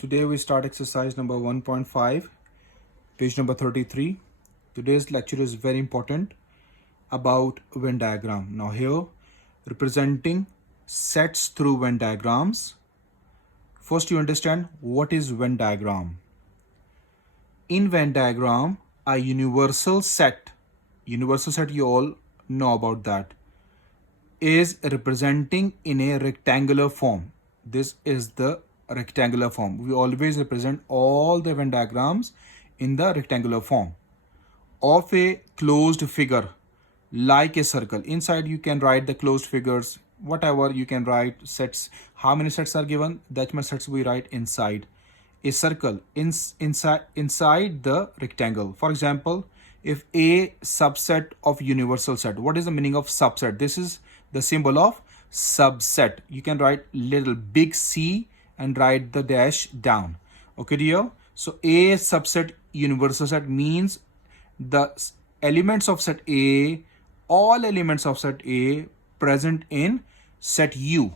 Today we start exercise number 1.5, page number 33. Today's lecture is very important about Venn diagram. Now here, representing sets through Venn diagrams. First you understand what is Venn diagram. In Venn diagram, a universal set you all know about that, is representing in a rectangular form. This is the rectangular form. We always represent all the Venn diagrams in the rectangular form of a closed figure like a circle. Inside you can write the closed figures, whatever you can write sets. How many sets are given? That much sets we write inside a circle, inside the rectangle. For example, if a subset of universal set, what is the meaning of subset? This is the symbol of subset. You can write little big C and write the dash down. Okay dear, so a subset universal set means the elements of set A, all elements of set A present in set U,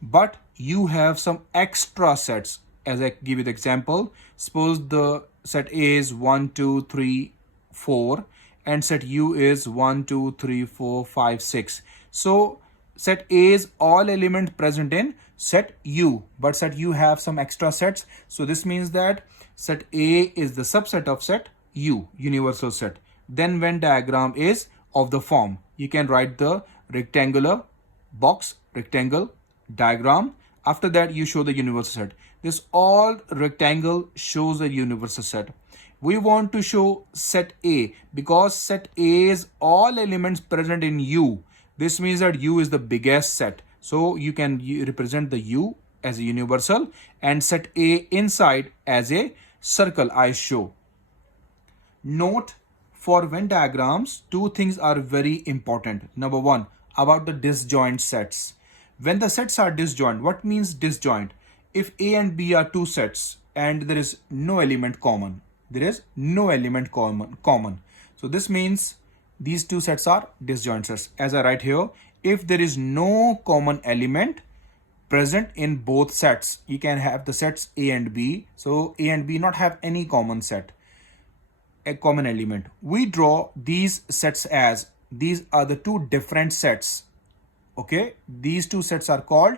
but you have some extra sets. As I give you the example, suppose the set A is 1 2 3 4 and set U is 1 2 3 4 5 6. So set A is all elements present in set U, but set U have some extra sets. So this means that set A is the subset of set U, universal set. Then Venn diagram is of the form. You can write the rectangular box, rectangle diagram. After that you show the universal set. This all rectangle shows a universal set. We want to show set A because set A is all elements present in U. This means that U is the biggest set. So you can represent the U as a universal and set A inside as a circle I show. Note, for Venn diagrams, two things are very important. Number one, about the disjoint sets. When the sets are disjoint, what means disjoint? If A and B are two sets and there is no element common, So this means these two sets are disjoint sets. As I write here, if there is no common element present in both sets, you can have the sets A and B. So A and B not have any common set, a common element. We draw these sets as these are the two different sets. Okay, these two sets are called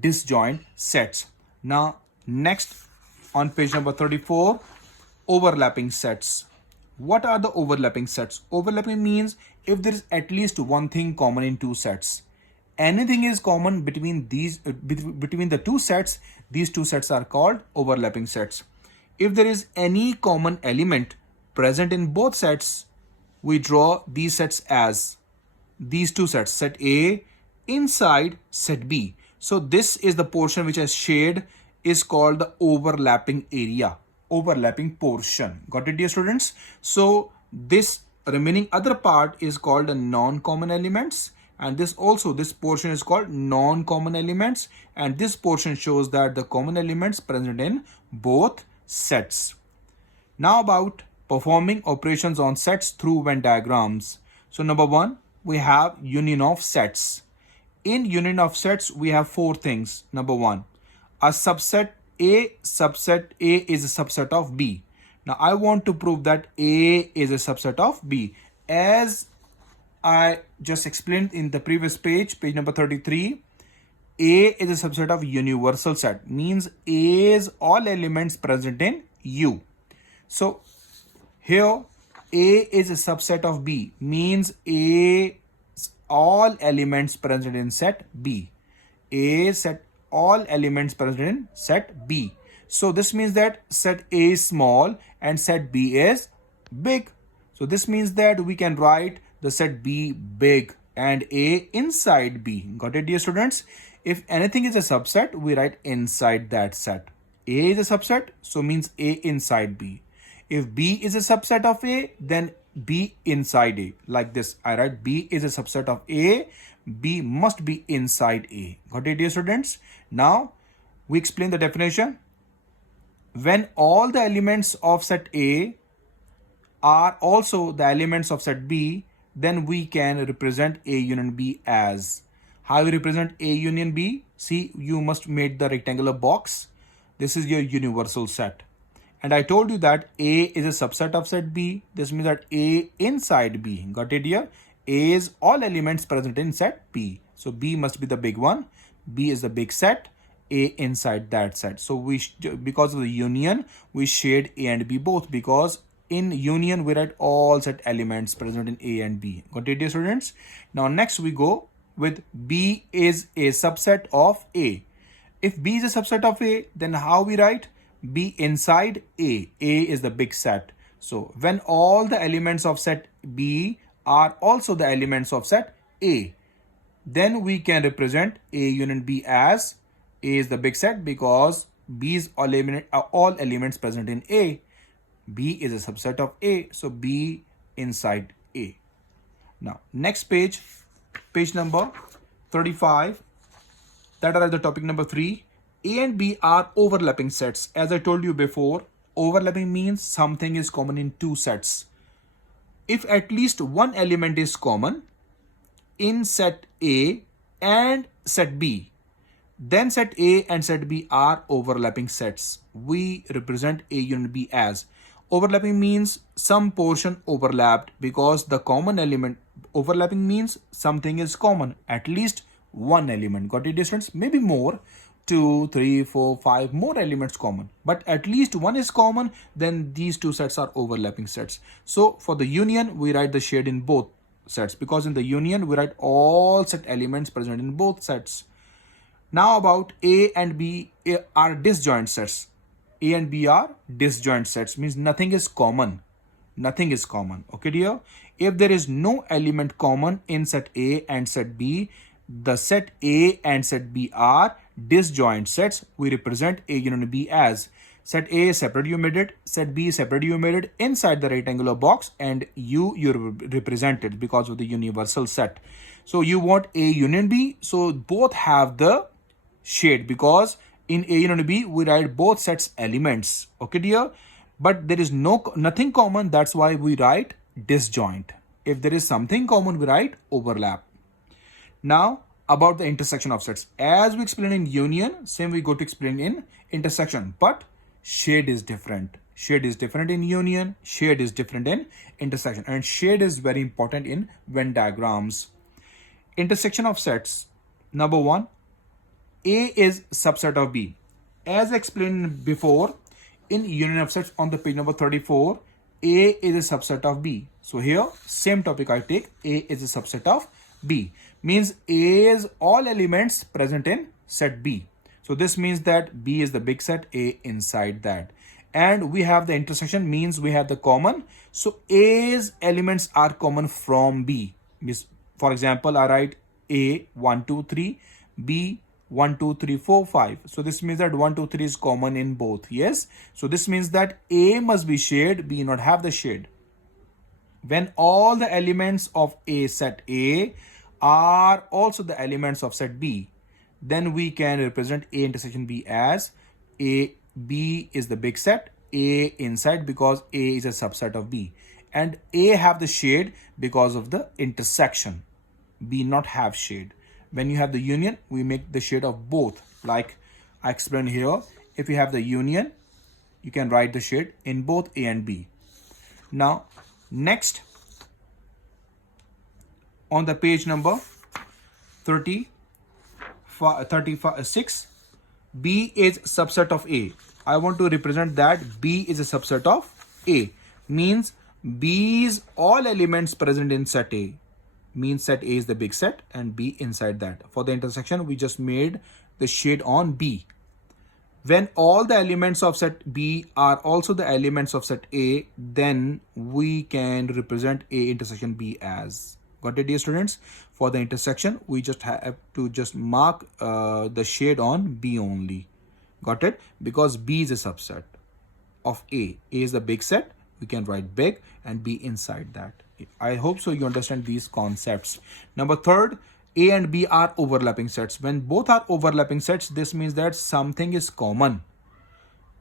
disjoint sets. Now next, on page number 34, overlapping sets. What are the overlapping sets? Overlapping means if there is at least one thing common in two sets. Anything is common between between the two sets, these two sets are called overlapping sets. If there is any common element present in both sets, we draw these sets as these two sets, set A inside set B. So this is the portion which is shaded, is called the overlapping area, overlapping portion. Got it, dear students? So this remaining other part is called the non-common elements, and this portion is called non-common elements, and this portion shows that the common elements present in both sets. Now about performing operations on sets through Venn diagrams. So number one, we have union of sets. In union of sets, we have four things. Number one, a subset A is a subset of B. Now I want to prove that A is a subset of B. As I just explained in the previous page, page number 33, A is a subset of universal set, means A is all elements present in U. So here A is a subset of B, means A all elements present in set B. A set all elements present in set B. So this means that set A is small and set B is big. So this means that we can write the set B big and A inside B. Got it, dear students? If anything is a subset, we write inside that set. A is a subset, so means A inside B. If B is a subset of A, then B inside A. Like this, I write B is a subset of A, B must be inside A. Got it, dear students? Now, we explain the definition. When all the elements of set A are also the elements of set B, then we can represent A union B as. How we represent A union B? See, you must make the rectangular box. This is your universal set. And I told you that A is a subset of set B. This means that A inside B. Got it here? A is all elements present in set B. So B must be the big one. B is the big set. A inside that set. So because of the union, we shade A and B both, because in union we write all set elements present in A and B. Got it, dear students? Now next we go with B is a subset of A. If B is a subset of A, then how we write? B inside A. A is the big set. So when all the elements of set B are also the elements of set A, then we can represent A union B as A is the big set, because B is all elements present in A. B is a subset of A, so B inside A. Now next page, page number 35, that are the topic number 3. A and B are overlapping sets. As I told you before, overlapping means something is common in two sets. If at least one element is common in set A and set B, then set A and set B are overlapping sets. We represent A union B as. Overlapping means some portion overlapped, because the common element, overlapping means something is common, at least one element. Got it, distance? Maybe more, 2, 3, 4, 5 more elements common, but at least one is common, then these two sets are overlapping sets. So for the union, we write the shade in both sets, because in the union we write all set elements present in both sets. Now about A and B are disjoint sets. A and B are disjoint sets, means nothing is common. Nothing is common. Okay, dear? If there is no element common in set A and set B, the set A and set B are disjoint sets. We represent A union B as set A separate you made it, set B separate you made it inside the rectangular box, and you represented because of the universal set. So you want A union B, so both have the shade, because in A union B we write both sets elements. Okay, dear? But there is nothing common, that's why we write disjoint. If there is something common, we write overlap. Now about the intersection of sets. As we explained in union, same we go to explain in intersection, but shade is different. Shade is different in union, shade is different in intersection, and shade is very important in Venn diagrams. Intersection of sets. Number 1, A is subset of B. As explained before, in union of sets on the page number 34, A is a subset of B. So here, same topic I take, A is a subset of B. Means A is all elements present in set B. So this means that B is the big set, A inside that. And we have the intersection, means we have the common. So A's elements are common from B. For example, I write A 1, 2, 3, B 1, 2, 3, 4, 5. So this means that 1, 2, 3 is common in both. Yes. So this means that A must be shade, B not have the shade. When all the elements of A set A are also the elements of set B, then we can represent A intersection B as A. B is the big set, A inside, because A is a subset of B, and A have the shade because of the intersection. B not have shade. When you have the union, we make the shade of both, like I explained here. If you have the union, you can write the shade in both A and B. Now next, on the page number 36, B is subset of A. I want to represent that B is a subset of A. Means B's all elements present in set A. Means set A is the big set and B inside that. For the intersection, we just made the shade on B. When all the elements of set B are also the elements of set A, then we can represent A intersection B as. Got it, dear students? For the intersection, we just have to just mark the shade on B only. Got it? Because B is a subset of A. A is the big set. We can write big and B inside that. I hope so you understand these concepts. Number 3, A and B are overlapping sets. When both are overlapping sets, this means that something is common.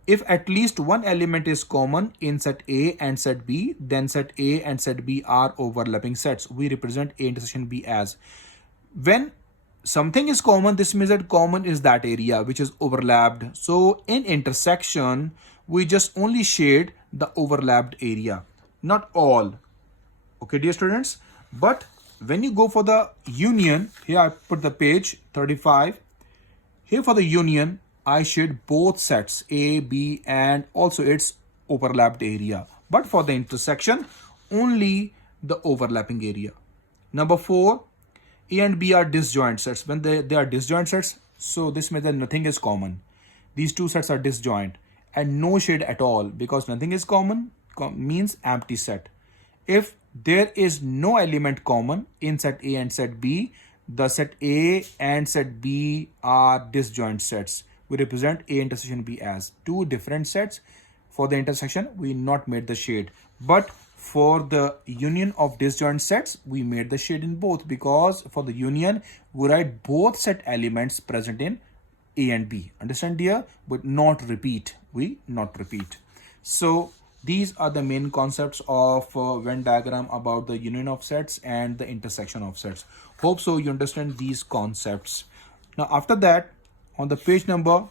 If at least one element is common in set A and set B, then set A and set B are overlapping sets. We represent A intersection B as. When something is common, this means that common is that area which is overlapped. So in intersection, we just only shade the overlapped area, not all. Okay, dear students. But when you go for the union, here I put the page 35. Here for the union, I shade both sets A, B, and also its overlapped area. But for the intersection, only the overlapping area. Number 4, A and B are disjoint sets. When they are disjoint sets, so this means that nothing is common. These two sets are disjoint and no shade at all, because nothing is common means empty set. If there is no element common in set A and set B, the set A and set B are disjoint sets. We represent A intersection B as two different sets. For the intersection, we not made the shade. But for the union of disjoint sets, we made the shade in both, because for the union, we write both set elements present in A and B. Understand, dear? But not repeat. We not repeat. So these are the main concepts of Venn diagram about the union of sets and the intersection of sets. Hope so you understand these concepts. Now after that, on the page number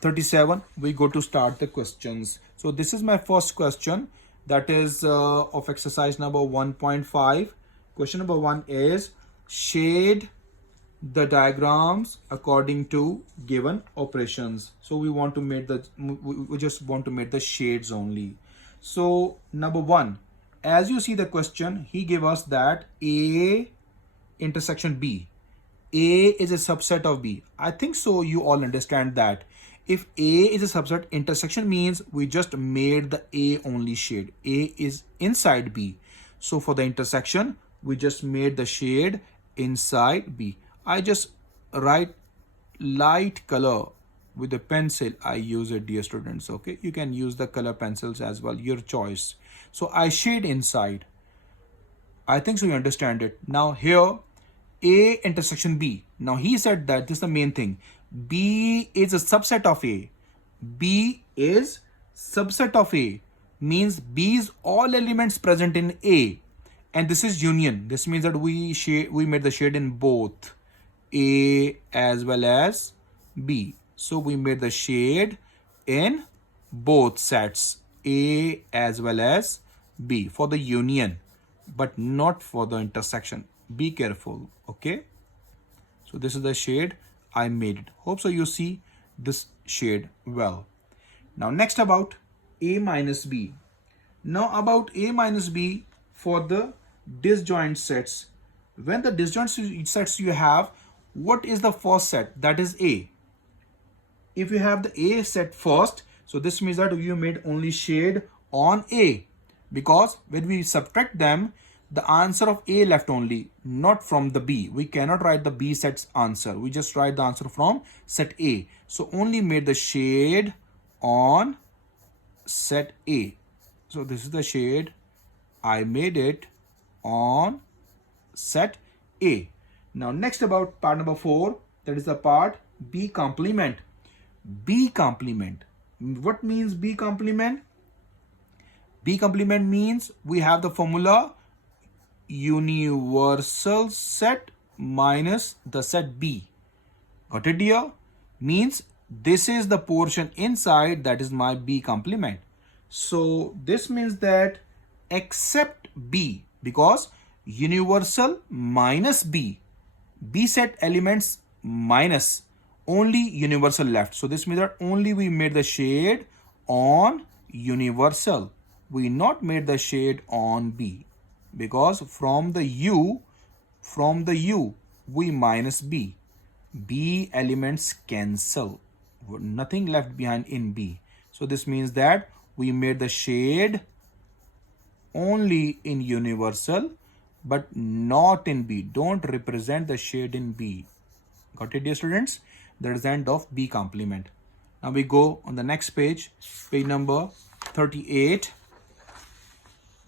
37, we go to start the questions. So this is my first question, that is of exercise number 1.5. Question number 1 is shade the diagrams according to given operations. So we want to make the, we just want to make the shades only. So number 1, as you see the question, he gave us that A intersection B. A is a subset of B. I think so you all understand that. If A is a subset, intersection means we just made the A only shade. A is inside B. So for the intersection, we just made the shade inside B. I just write light color with a pencil. I use it, dear students. Okay, you can use the color pencils as well, your choice. So I shade inside. I think so you understand it. Now here, A intersection B. Now he said that this is the main thing. B is a subset of A. B is subset of A. Means B is all elements present in A. And this is union. This means that we made the shade in both A as well as B. So we made the shade in both sets, A as well as B, for the union, but not for the intersection. Be careful, okay? So this is the shade I made it. Hope so you see this shade well. Now next about A minus B. Now about A minus B for the disjoint sets. When the disjoint sets you have, what is the first set? That is A. If you have the A set first, so this means that you made only shade on A, because when we subtract them, the answer of A left only, not from the B. We cannot write the B set's answer. We just write the answer from set A. So only made the shade on set A. So this is the shade I made it on set A. Now next about part number 4, that is the part B complement. B complement. What means B complement? B complement means we have the formula universal set minus the set B. Got it, dear? Means this is the portion inside, that is my B complement. So this means that except B, because universal minus B, B set elements minus, only universal left. So this means that only we made the shade on universal. We not made the shade on B, because from the U we minus B. B elements cancel. Nothing left behind in B. So this means that we made the shade only in universal but not in B. Don't represent the shade in B. Got it, dear students? That is the end of B complement. Now we go on the next page, page number 38.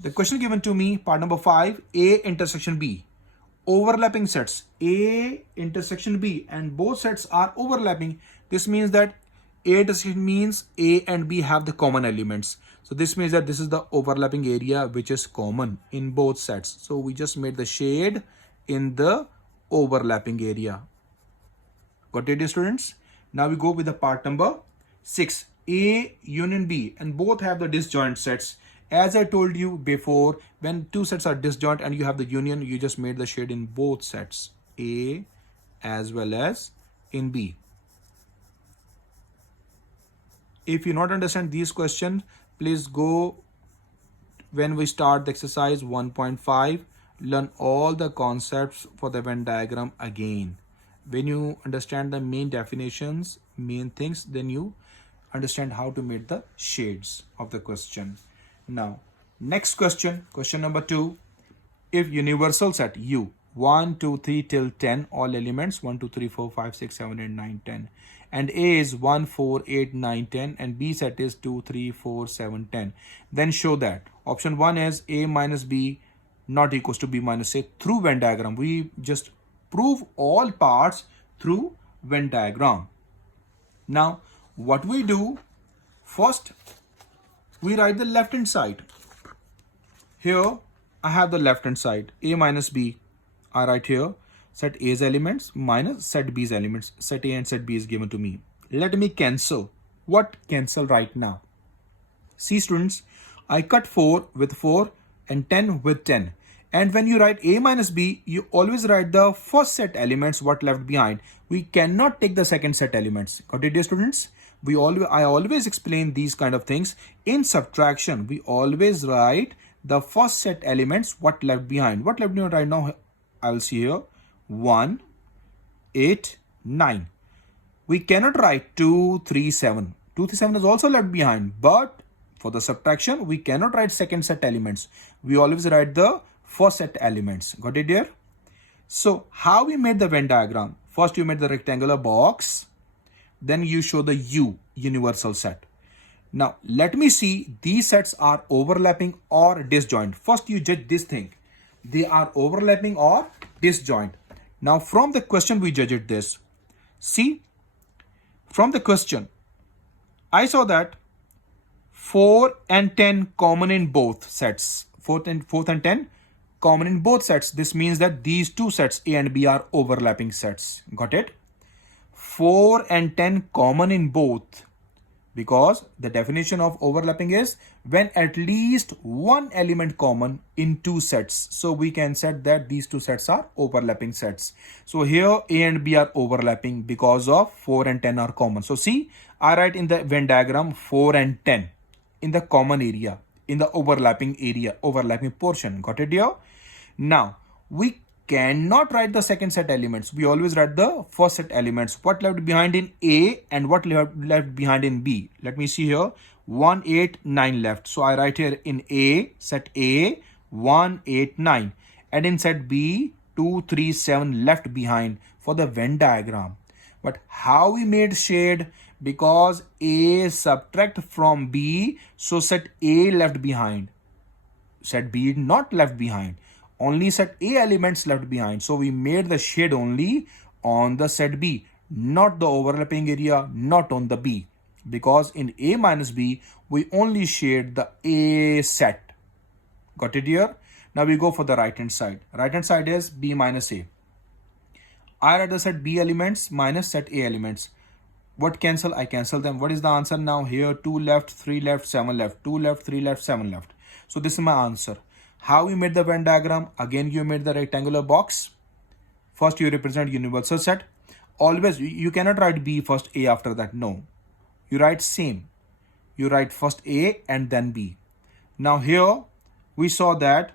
The question given to me, part number 5, A intersection B. Overlapping sets, A intersection B, and both sets are overlapping. This means that A intersection means A and B have the common elements. So this means that this is the overlapping area which is common in both sets. So we just made the shade in the overlapping area. Got it, dear students? Now we go with the part number 6. A union B, and both have the disjoint sets. As I told you before, when two sets are disjoint and you have the union, you just made the shade in both sets, A as well as in B. If you not understand these questions, please go when we start the exercise 1.5, learn all the concepts for the Venn diagram again. When you understand the main definitions, main things, then you understand how to make the shades of the question. Now, next question, question number 2. If universal set U 1, 2, 3 till 10, all elements 1, 2, 3, 4, 5, 6, 7, 8, 9, 10, and A is 1, 4, 8, 9, 10, and B set is 2, 3, 4, 7, 10, then show that option 1 is A minus B not equals to B minus A through Venn diagram. We just prove all parts through Venn diagram. Now, what we do, first we write the left hand side. Here I have the left hand side, A minus B. I write here set A's elements minus set B's elements. Set A and set B is given to me. Let me cancel. What cancel right now? See students, I cut 4 with 4 and 10 with 10. And when you write A minus B, you always write the first set elements what left behind. We cannot take the second set elements. Got it, dear students? I always explain these kind of things. In subtraction, we always write the first set elements what left behind. What left behind right now? I will see here 1, 8, 9. We cannot write 2, 3, 7. 2, 3, 7 is also left behind. But for the subtraction, we cannot write second set elements. We always write the first set elements. Got it, dear? So how we made the Venn diagram? First you made the rectangular box. Then you show the U universal set. Now let me see these sets are overlapping or disjoint. First you judge this thing. They are overlapping or disjoint. Now from the question we judged this. See, from the question, I saw that 4 and 10 common in both sets. 4th and 10 common in both sets. This means that these two sets A and B are overlapping sets. Got it? 4 and 10 common in both, because the definition of overlapping is when at least one element common in two sets. So we can set that these two sets are overlapping sets. So here A and B are overlapping because of 4 and 10 are common. So see, I write in the Venn diagram 4 and 10 in the common area, in the overlapping area, overlapping portion. Got it here? Now, we cannot write the second set elements. We always write the first set elements. What left behind in A and what left behind in B. Let me see here. 1, 8, 9 left. So I write here in A, set A, 1, 8, 9. And in set B, 2, 3, 7 left behind for the Venn diagram. But how we made shade? Because A subtract from B, so set A left behind. Set B not left behind. Only set A elements left behind. So we made the shade only on the set B, not the overlapping area, not on the B. Because in A minus B, we only shade the A set. Got it here? Now we go for the right hand side. Right hand side is B minus A. I write the set B elements minus set A elements. What cancel? I cancel them. What is the answer now? Here 2 left, 3 left, 7 left. 2 left, 3 left, 7 left. So this is my answer. How we made the Venn diagram? Again, you made the rectangular box. First, you represent universal set. Always, you cannot write B first, A after that. No. You write same. You write first A and then B. Now here, we saw that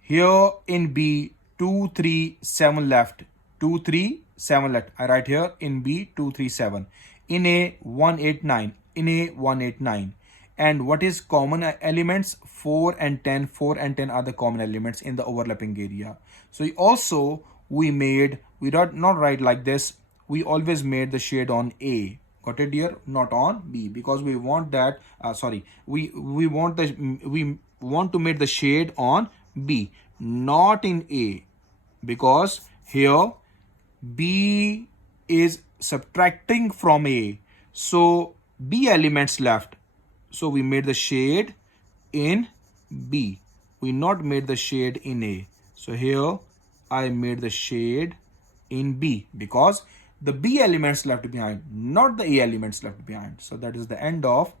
here in B, 2, 3, 7 left. 2, 3, 7 left. I write here in B, 2, 3, 7. In A, 1, 8, 9. In A, 1, 8, 9. And what is common elements? 4 and 10. 4 and 10 are the common elements in the overlapping area. So also we not write like this. We always made the shade on A. Got it here? Not on B, because we want that. We want to make the shade on B, not in A, because here B is subtracting from A. So B elements left. So we made the shade in B. We not made the shade in A. So here I made the shade in B because the B elements left behind, not the A elements left behind. So that is the end of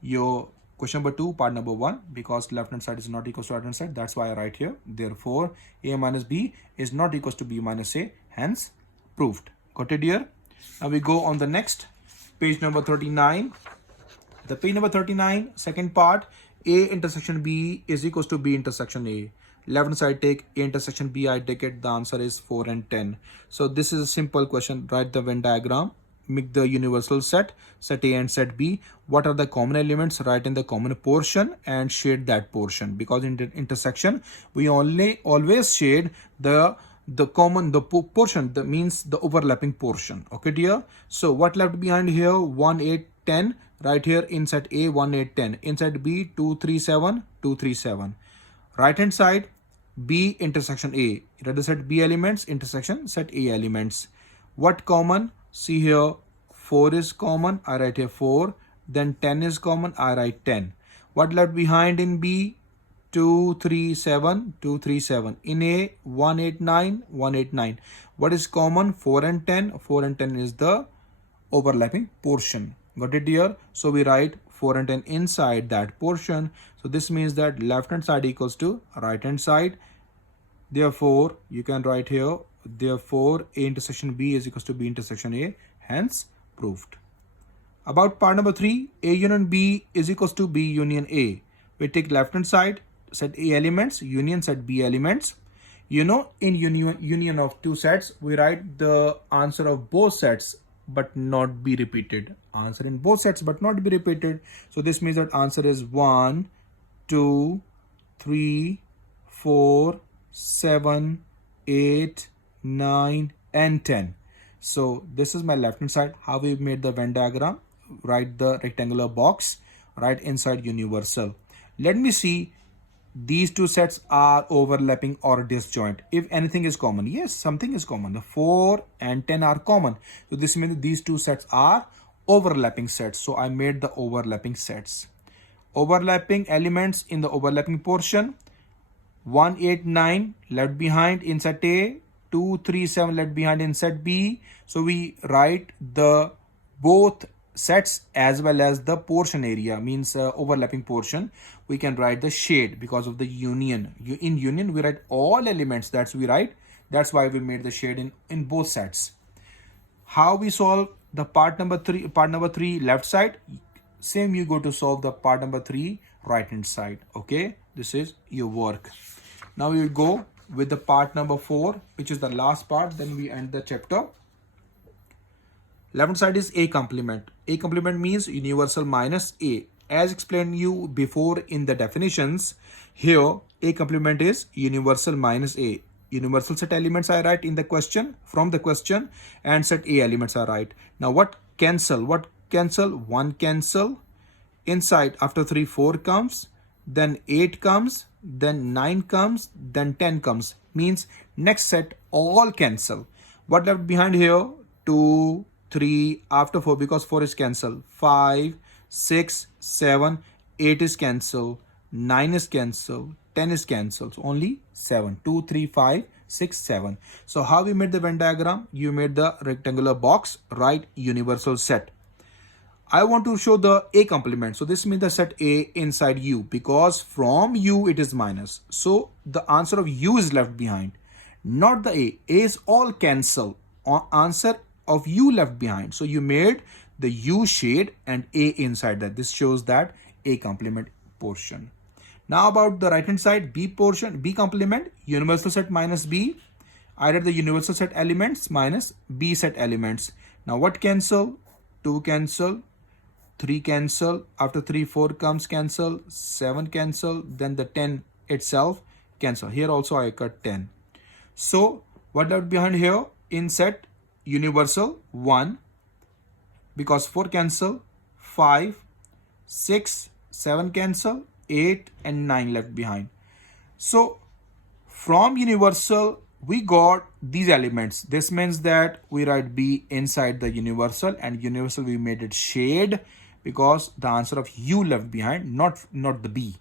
your question number 2, part number 1, because left hand side is not equal to right hand side. That's why I write here. Therefore, A minus B is not equal to B minus A. Hence, proved. Got it here? Now we go on the next page number 39. The page number 39, second part, A intersection B is equals to B intersection A. Left hand side take A intersection B, I take it, the answer is 4 and 10. So this is a simple question. Write the Venn diagram, make the universal set, set A and set B. What are the common elements? Write in the common portion and shade that portion, because in the intersection we always shade the portion, that means the overlapping portion. Okay dear, so what left behind here? 1, 8, 10. Right here inside A 1, 8, 10. Inside B 2, 3, 7, 2, 3, 7. Right hand side B intersection A. Rather set B elements, intersection set A elements. What common? See here 4 is common, I write here 4. Then 10 is common, I write 10. What left behind in B? 2, 3, 7, 2, 3, 7. In A 1, 8, 9, 1, 8, 9. What is common? 4 and 10. 4 and 10 is the overlapping portion. Got it here? So we write 4 and 10 inside that portion. So this means that left hand side equals to right hand side. Therefore, you can write here, therefore A intersection B is equals to B intersection A. Hence, proved. About part number 3, A union B is equals to B union A. We take left hand side, set A elements, union set B elements. You know, in union of two sets, we write the answer of both sets but not be repeated. Answer in both sets but not be repeated. So this means that answer is 1, 2, 3, 4, 7, 8, 9, and 10. So this is my left hand side. How we made the Venn diagram? Write the rectangular box right inside universal. Let me see. These two sets are overlapping or disjoint. If anything is common, yes, something is common. The 4 and 10 are common. So this means these two sets are overlapping sets. So I made the overlapping sets. Overlapping elements in the overlapping portion. 1, 8, 9 left behind in set A. 2, 3, 7 left behind in set B. So we write the both sets as well as the portion area, means overlapping portion. We can write the shade because of the union. In union we write all elements, that's why we made the shade in both sets. How we solve the part number 3 left side? Same, you go to solve the part number 3 right hand side. Okay, this is your work. Now we will go with the part number 4, which is the last part, then we end the chapter. Left hand side is A complement. A complement means universal minus A. As explained you before in the definitions, here A complement is universal minus A. Universal set elements I write in the question, from the question, and set A elements I write. Now what cancel? 1 cancel. Inside after 3, 4 comes, then 8 comes, then 9 comes, then 10 comes. Means next set all cancel. What left behind here? 2, 3, after 4, because 4 is cancelled. 5, 6, 7, 8 is cancelled. 9 is cancelled. 10 is cancelled. So only 7. 2, 3, 5, 6, 7. So how we made the Venn diagram? You made the rectangular box, right? Universal set. I want to show the A complement. So this means the set A inside U, because from U it is minus. So the answer of U is left behind, not the A. A is all cancel. Answer of U left behind. So you made the U shade and A inside that. This shows that A complement portion. Now about the right hand side, B portion, B complement, universal set minus B. I read the universal set elements minus B set elements. Now what cancel? 2 cancel, 3 cancel, after 3, 4 comes cancel, 7 cancel, then the 10 itself cancel. Here also I cut 10. So what left behind here? In set universal 1, because 4 cancel, 5, 6, 7 cancel, 8 and 9 left behind. So from universal we got these elements. This means that we write B inside the universal, and universal we made it shade because the answer of U left behind, not the B.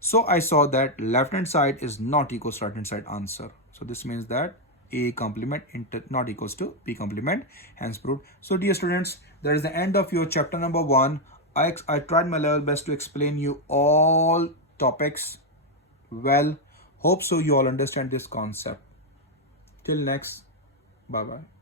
So I saw that left hand side is not equal to right hand side answer. So this means that A complement not equals to B complement, hence proved. So dear students, that is the end of your chapter number 1. I tried my level best to explain you all topics well. Hope so you all understand this concept. Till next, bye bye.